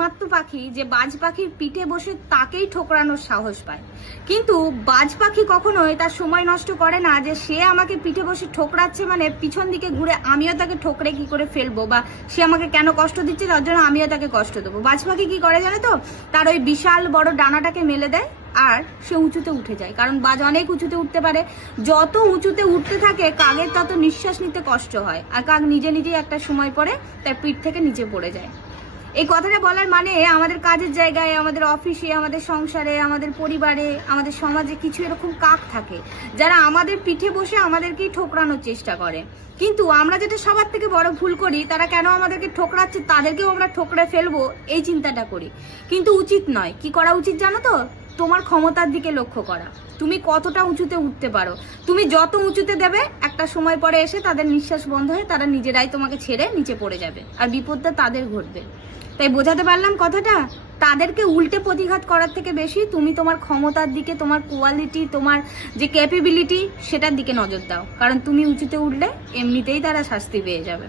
একমাত্র পাখি যে বাজ পাখির পিঠে বসে তাকেই ঠোকরানোর সাহস পায়। কিন্তু বাজ পাখি কখনোই তার সময় নষ্ট করে না যে সে আমাকে পিঠে বসে ঠোকরাচ্ছে মানে পিছন দিকে ঘুরে আমিও তাকে ঠোকরে কি করে ফেলব বা সে আমাকে কেন কষ্ট দিচ্ছে তার জন্য আমিও তাকে কষ্ট দেবো। বাজ পাখি কি করে জানে তো? তার ওই বিশাল বড় ডানাটাকে মেলে দেয় আর সে উঁচুতে উঠে যায়। কারণ বাজ অনেক উঁচুতে উঠতে পারে। যত উঁচুতে উঠতে থাকে কাকের তত নিঃশ্বাস নিতে কষ্ট হয়। আর কাক নিজে নিজেই একটা সময় পরে তার পিঠ থেকে নিচে পড়ে যায়। এই কথাটা বলার মানে আমাদের কাজের জায়গায়, আমাদের অফিসে, আমাদের সংসারে, আমাদের পরিবারে, আমাদের সমাজে কিছু এরকম কাক থাকে যারা আমাদের পিঠে বসে আমাদেরকেই ঠোকরানোর চেষ্টা করে। কিন্তু আমরা যেটা সবার থেকে বড় ভুল করি, তারা কেন আমাদেরকে ঠোকরাচ্ছে, তাদেরকেও আমরা ঠোকরে ফেলব, এই চিন্তাটা করি। কিন্তু উচিত নয়। কি করা উচিত জানো তো? তোমার ক্ষমতার দিকে লক্ষ্য করা। তুমি কতটা উঁচুতে উঠতে পারো? তুমি যত উঁচুতে দেবে, একটা সময় পরে এসে তাদের নিঃশ্বাস বন্ধ হয়ে তারা নিজেরাই তোমাকে ছেড়ে নিচে পড়ে যাবে আর বিপদটা তাদের ঘটবে। তাই বোঝাতে পারলাম কথাটা? তাদেরকে উল্টে প্রতিঘাত করার থেকে বেশি তুমি তোমার ক্ষমতার দিকে, তোমার কোয়ালিটি তোমার যে ক্যাপেবিলিটি সেটার দিকে নজর দাও। কারণ তুমি উঁচুতে উঠলে এমনিতেই তারা শাস্তি পেয়ে যাবে।